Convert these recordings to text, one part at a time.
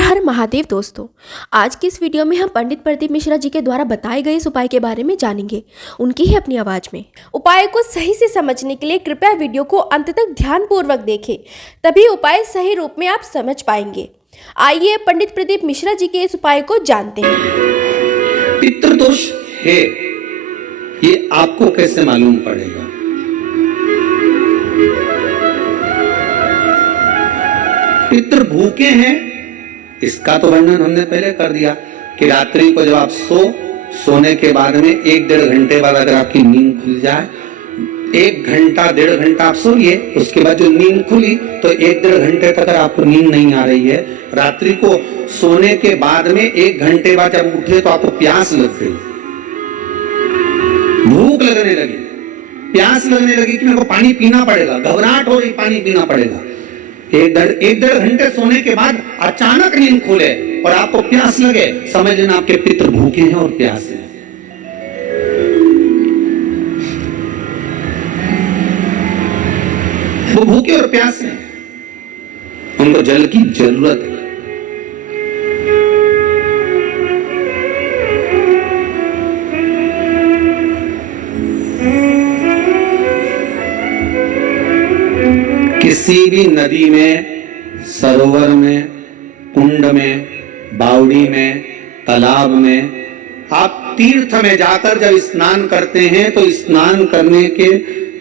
हर महादेव दोस्तों, आज की इस वीडियो में हम पंडित प्रदीप मिश्रा जी के द्वारा बताए गए इस उपाय के बारे में जानेंगे, उनकी ही अपनी आवाज में। उपाय को सही से समझने के लिए कृपया वीडियो को अंत तक ध्यानपूर्वक देखें, तभी उपाय सही रूप में आप समझ पाएंगे। आइए पंडित प्रदीप मिश्रा जी के इस उपाय को जानते हैं। पितृदोष है, ये आपको कैसे मालूम पड़ेगा? पितृ भूखे हैं, इसका तो वर्णन हमने पहले कर दिया कि रात्रि को जब आप सोने के बाद में 1-1.5 घंटे बाद अगर आपकी नींद खुल जाए, 1 घंटा 1.5 घंटा आप सोइए, उसके बाद जो नींद खुली तो 1-1.5 घंटे तक अगर आपको नींद नहीं आ रही है, रात्रि को सोने के बाद में 1 घंटे बाद जब उठे तो आपको प्यास लग गई, भूख लगने लगी, प्यास लगने लगी कि मेरे को पानी पीना पड़ेगा, घबराहट हो रही, पानी पीना पड़ेगा। 1-1.5 घंटे सोने के बाद अचानक नींद खुले और आपको प्यास लगे, समझ लेना आपके पितृ भूखे हैं और प्यास है। वो भूखे और प्यास हैं, उनको जल की जरूरत है। किसी भी नदी में, सरोवर में, कुंड में, बावड़ी में, तालाब में, आप तीर्थ में जाकर जब स्नान करते हैं तो स्नान करने के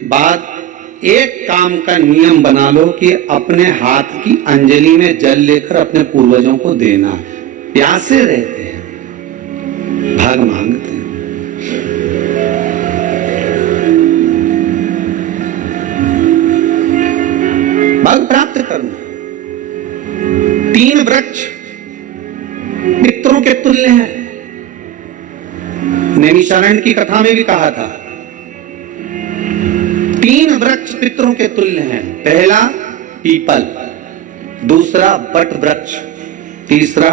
बाद एक काम का नियम बना लो कि अपने हाथ की अंजलि में जल लेकर अपने पूर्वजों को देना। प्यासे रहते हैं, भाग मांगते हैं। भाग प्राप्त करना। 3 वृक्ष पितरों के तुल्य हैं। नैमिषारण्य की कथा में भी कहा था 3 वृक्ष पितरों के तुल्य हैं। पहला पीपल, दूसरा बट वृक्ष, तीसरा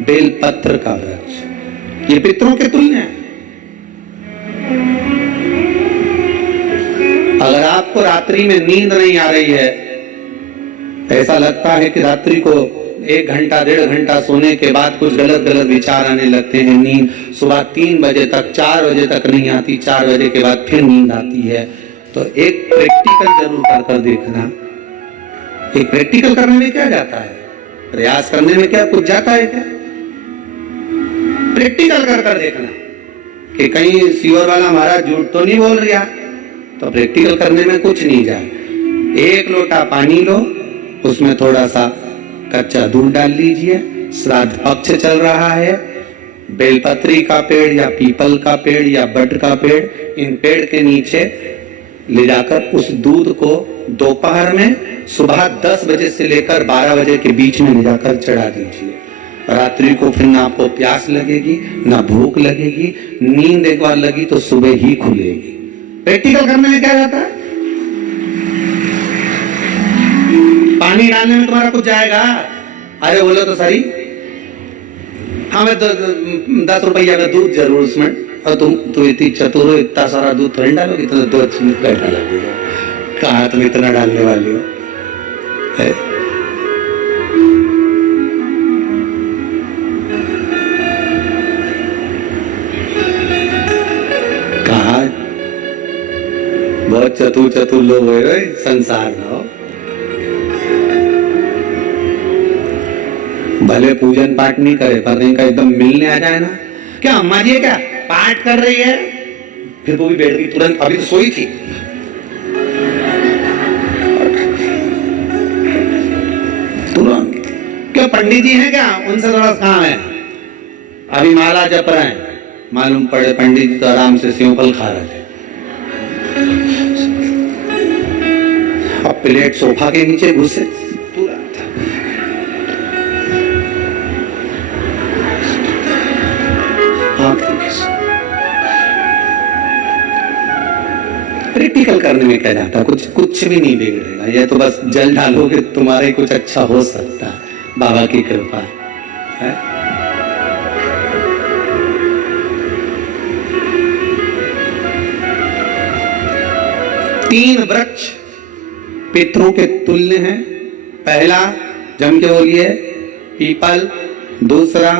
बेलपत्र का वृक्ष। ये पितरों के तुल्य हैं। अगर आपको रात्रि में नींद नहीं आ रही है, ऐसा लगता है कि रात्रि को 1 घंटा 1.5 घंटा सोने के बाद कुछ गलत विचार आने लगते हैं, नींद सुबह 3 बजे तक 4 बजे तक नहीं आती, 4 बजे के बाद फिर नींद आती है, तो एक प्रैक्टिकल जरूर कर देखना। एक प्रैक्टिकल करने में क्या जाता है? प्रयास करने में क्या कुछ जाता है क्या? प्रैक्टिकल कर देखना कि कहीं सीवर वाला महाराज झूठ तो नहीं बोल रहा, तो प्रैक्टिकल करने में कुछ नहीं जाए। 1 लोटा पानी लो, उसमें थोड़ा सा कच्चा दूध डाल लीजिए, श्राद्ध पक्ष चल रहा है, बेलपत्री का पेड़ या पीपल का पेड़ या बट का पेड़, इन पेड़ के नीचे ले जाकर उस दूध को दोपहर में सुबह 10 बजे से लेकर 12 बजे के बीच में ले जाकर चढ़ा दीजिए। रात्रि को फिर ना आपको प्यास लगेगी, ना भूख लगेगी, नींद एक बार लगी तो सुबह ही खुलेगी। प्रैक्टिकल करने में क्या जाता है? पानी डालने में तुम्हारा कुछ जाएगा? अरे बोलो तो सही, हमें तो 10 रुपया का दूध जरूर उसमें, और तुम इतनी चतुर हो, इतना सारा दूध थोड़ी डालोगी, तो 2 चीज बैठा लगेगा। कहाँ तुम इतना डालने वाली हो? कहा बहुत चतुर लोग हो संसार में हो। भले पूजन पाठ नहीं करे, पर इनका एकदम मिलने आ जाए ना, क्या अम्मा जी क्या पाठ कर रही है, फिर वो भी बैठ गई तुरंत, अभी तो सोई थी। तुरंत क्या पंडित जी हैं क्या? उनसे थोड़ा काम है, अभी माला जप रहे हैं, मालूम पड़े पंडित जी तो आराम से सेवफल खा रहे थे। अब प्लेट सोफा के नीचे घुसे, प्रैक्टिकल करने में क्या जाता है? कुछ भी नहीं बिगड़ेगा, ये तो बस जल डालोगे तुम्हारे कुछ अच्छा हो सकता है, बाबा की कृपा है। 3 वृक्ष पितरों के तुल्य हैं। पहला जम के बोलिए पीपल, दूसरा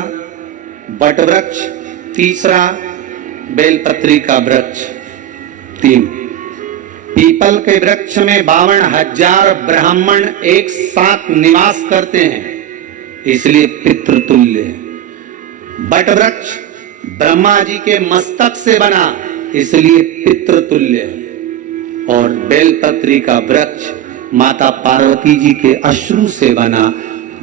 बटवृक्ष, तीसरा बेलपत्री का वृक्ष। 3 पीपल के वृक्ष में 52,000 ब्राह्मण एक साथ निवास करते हैं, इसलिए पितृतुल्य है। बटवृक्ष ब्रह्मा जी के मस्तक से बना, इसलिए पितृतुल्य है। और बेलपत्री का वृक्ष माता पार्वती जी के अश्रु से बना।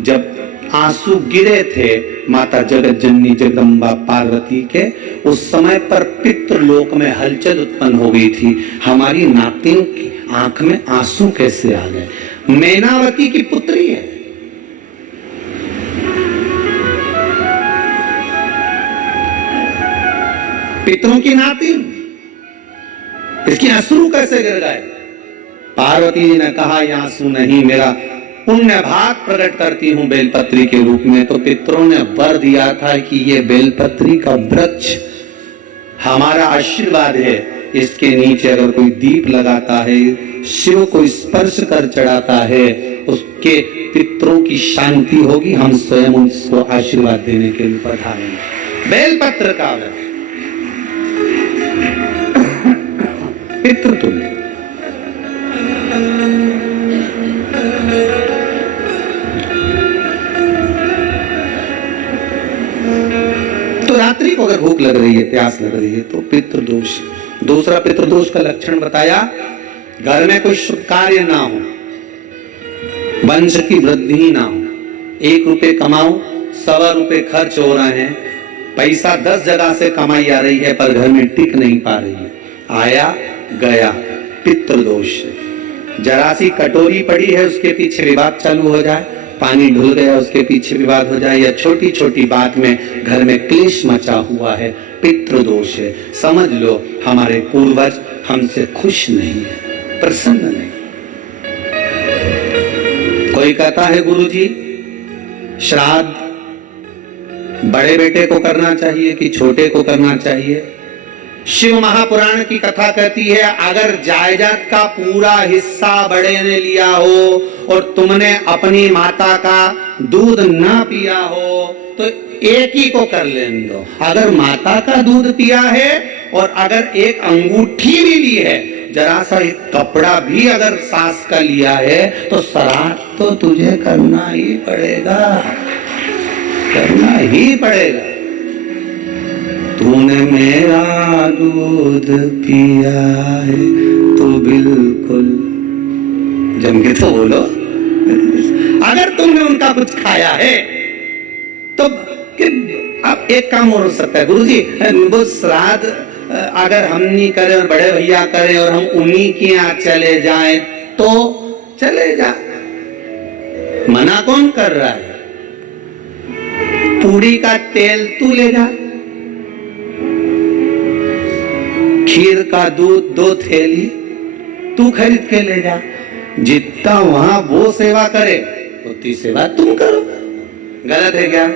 जब आंसू गिरे थे माता जगत जननी जगदम्बा पार्वती के, उस समय पर पितृलोक में हलचल उत्पन्न हो गई थी। हमारी नातिन की आंख में आंसू कैसे आ गए? मैनावती की पुत्री है। पितरों की नातिन, इसकी अश्रु कैसे गिर गए? पार्वती जी ने कहा ये आंसू नहीं, मेरा पुण्य भाग प्रकट करती हूं बेलपत्री के रूप में। तो पितरों ने वर दिया था कि ये बेलपत्री का वृक्ष हमारा आशीर्वाद है, इसके नीचे अगर कोई दीप लगाता है, शिव को स्पर्श कर चढ़ाता है, उसके पितरों की शांति होगी। हम स्वयं उसको आशीर्वाद देने के लिए पधारेंगे। बेलपत्र का वृक्ष पितृतुल्य। तो रात्रि को अगर भूख लग रही है, प्यास लग रही है, तो पितृदोष। दूसरा पितृदोष का लक्षण बताया, घर में कोई शुभ कार्य ना हो, वंश की वृद्धि ना हो। 1 रुपए कमाओ, 1.25 रुपए खर्च हो रहे हैं, पैसा 10 जगह से कमाई आ रही है पर घर में टिक नहीं पा रही है, आया गया, पितृदोष। जरा सी कटोरी पड़ी है, उसके पीछे विवाद चालू हो जाए, पानी ढुल गया उसके पीछे विवाद हो जाए, या छोटी छोटी बात में घर में क्लेश मचा हुआ है, पितृदोष है। समझ लो हमारे पूर्वज हमसे खुश नहीं है, प्रसन्न नहीं। कोई कहता है गुरुजी श्राद्ध बड़े बेटे को करना चाहिए कि छोटे को करना चाहिए? शिव महापुराण की कथा कहती है, अगर जायदाद का पूरा हिस्सा बड़े ने लिया हो और तुमने अपनी माता का दूध ना पिया हो तो एक ही को कर लेने दो। अगर माता का दूध पिया है और अगर एक अंगूठी भी ली है, जरा सा एक कपड़ा भी अगर सास का लिया है, तो श्राद्ध तो तुझे करना ही पड़ेगा, करना ही पड़ेगा। तूने मेरा दूध पिया है तो बिल्कुल जम के तो बोलो। अगर तुमने उनका कुछ खाया है तो अब एक काम और हो सकता है, गुरुजी वो श्राद्ध अगर हम नहीं करें और बड़े भैया करें और हम उन्हीं के यहाँ चले जाएं तो चले जा, मना कौन कर रहा है? पूड़ी का तेल तू ले जा, खीर का दूध 2 थैली तू खरीद के ले जा। जितना वहां वो सेवा करे उतनी सेवा तुम करो। गलत है क्या?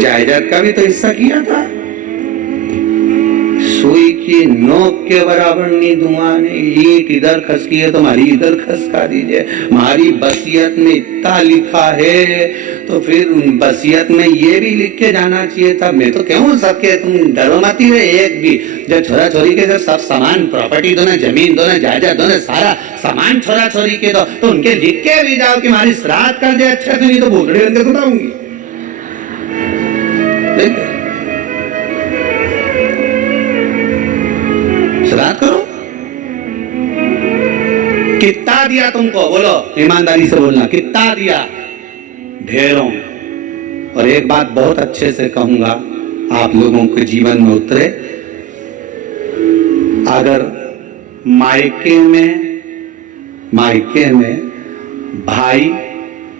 जायदाद का भी तो हिस्सा किया था। सुई की नोक के बराबर नहीं धुआं नहीं। ईंट इधर खसकी है तो हमारी इधर खसका दीजिए। हमारी बसियत में इतना लिखा है तो फिर बसियत में ये भी लिख के जाना चाहिए था। मैं तो क्यों सबके तुम डरो मती है एक भी। जब छोरा छोरी के सब सामान प्रॉपर्टी दो ना, जमीन दो ना, जायदाद दो ना, सारा सामान छोरा छोरी के दो तो उनके लिख के भी जाओ कि हमारी श्राद्ध कर दे अच्छा से, नहीं तो भूखड़ी बन के सुनाऊंगी। श्राद्ध करो। कितना दिया तुमको? बोलो ईमानदारी से बोलना, कितना दिया? ढेरों। और एक बात बहुत अच्छे से कहूंगा, आप लोगों के जीवन में उतरे। अगर मायके में भाई,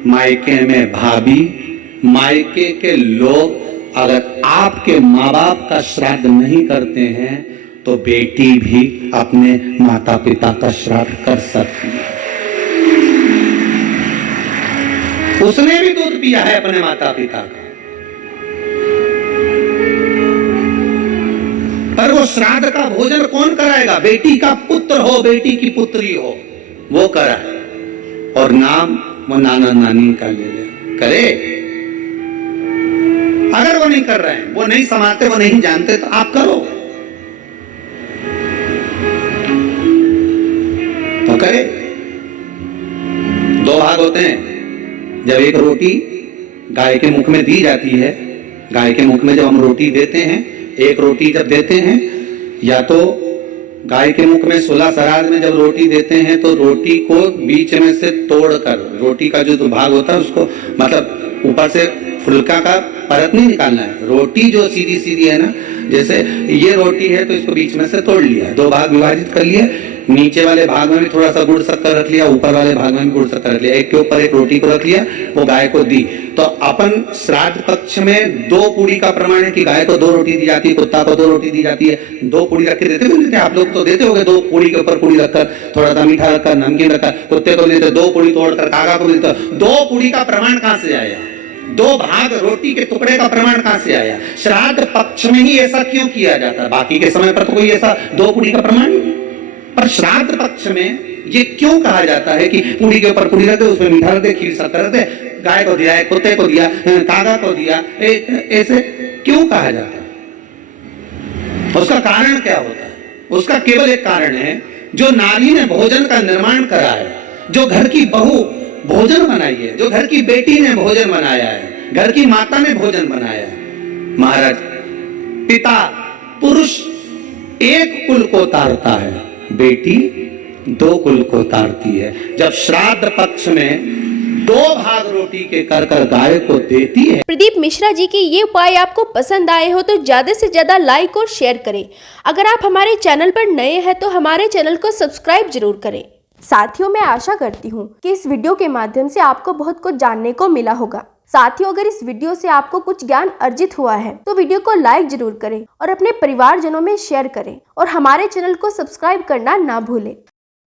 मायके में भाभी, मायके के लोग अगर आपके माँ बाप का श्राद्ध नहीं करते हैं तो बेटी भी अपने माता पिता का श्राद्ध कर सकती है। उसने भी दूध पिया है अपने माता पिता का, पर वो श्राद्ध का भोजन कौन कराएगा? बेटी का पुत्र हो, बेटी की पुत्री हो, वो कराए। और नाम वो नाना नानी का ले ले, करे। अगर वो नहीं कर रहे हैं, वो नहीं संभालते, वो नहीं जानते, तो आप करो, तो करे। दो भाग होते हैं। जब एक रोटी गाय के मुख में दी जाती है, गाय के मुख में जब हम रोटी देते हैं, एक रोटी जब देते हैं, या तो गाय के मुख में 16 श्राद्ध में जब रोटी देते हैं तो रोटी को बीच में से तोड़कर, रोटी का जो भाग होता है उसको, मतलब ऊपर से फुलका का परत नहीं निकालना है। रोटी जो सीधी सीधी है ना, जैसे ये रोटी है तो इसको बीच में से तोड़ लिया, दो भाग विभाजित कर लिए, नीचे वाले भाग में भी थोड़ा सा गुड़ शक्कर रख लिया, ऊपर वाले भाग में भी गुड़ शक्कर रख लिया, एक के ऊपर एक रोटी को रख लिया, वो गाय को दी। तो अपन श्राद्ध पक्ष में 2 पूड़ी का प्रमाण है कि गाय को 2 रोटी दी जाती है, कुत्ता को 2 रोटी दी जाती है। 2 पूड़ी रख के देते आप लोग, तो देते होंगे 2 पूड़ी के ऊपर पूड़ी रखकर, थोड़ा सा मीठा रखकर, नमकीन रखकर, कुत्ते को देते, 2 पूड़ी तोड़कर कागा को देते। 2 पूड़ी का प्रमाण कहां से आया? 2 भाग रोटी के टुकड़े का प्रमाण कहां से आया? श्राद्ध पक्ष में ही ऐसा क्यों किया जाता है? बाकी के समय पर तो कोई ऐसा 2 पूड़ी का प्रमाण नहीं, पर श्राद्ध पक्ष में ये क्यों कहा जाता है कि पूड़ी के ऊपर पूड़ी रख दे, उसमें मीठा रख दे, खीर शक्कर रख दे, गाय को दिया, कुत्ते को दिया, कागा को दिया, ऐसे क्यों कहा जाता है? उसका कारण क्या होता है? उसका केवल एक कारण है, जो नारी ने भोजन का निर्माण करा है, जो घर की बहू भोजन बनाई है, जो घर की बेटी ने भोजन बनाया है, घर की माता ने भोजन बनाया है। महाराज, पिता पुरुष एक कुल को तारता है, बेटी 2 कुल को तारती है। जब श्राद्ध पक्ष में 2 भाग रोटी के कर गाय को देती है। प्रदीप मिश्रा जी के ये उपाय आपको पसंद आए हो तो ज्यादा से ज्यादा लाइक और शेयर करें। अगर आप हमारे चैनल पर नए हैं तो हमारे चैनल को सब्सक्राइब जरूर करें। साथियों, मैं आशा करती हूँ कि इस वीडियो के माध्यम से आपको बहुत कुछ जानने को मिला होगा। साथियों, अगर इस वीडियो से आपको कुछ ज्ञान अर्जित हुआ है तो वीडियो को लाइक जरूर करें और अपने परिवारजनों में शेयर करें और हमारे चैनल को सब्सक्राइब करना ना भूलें।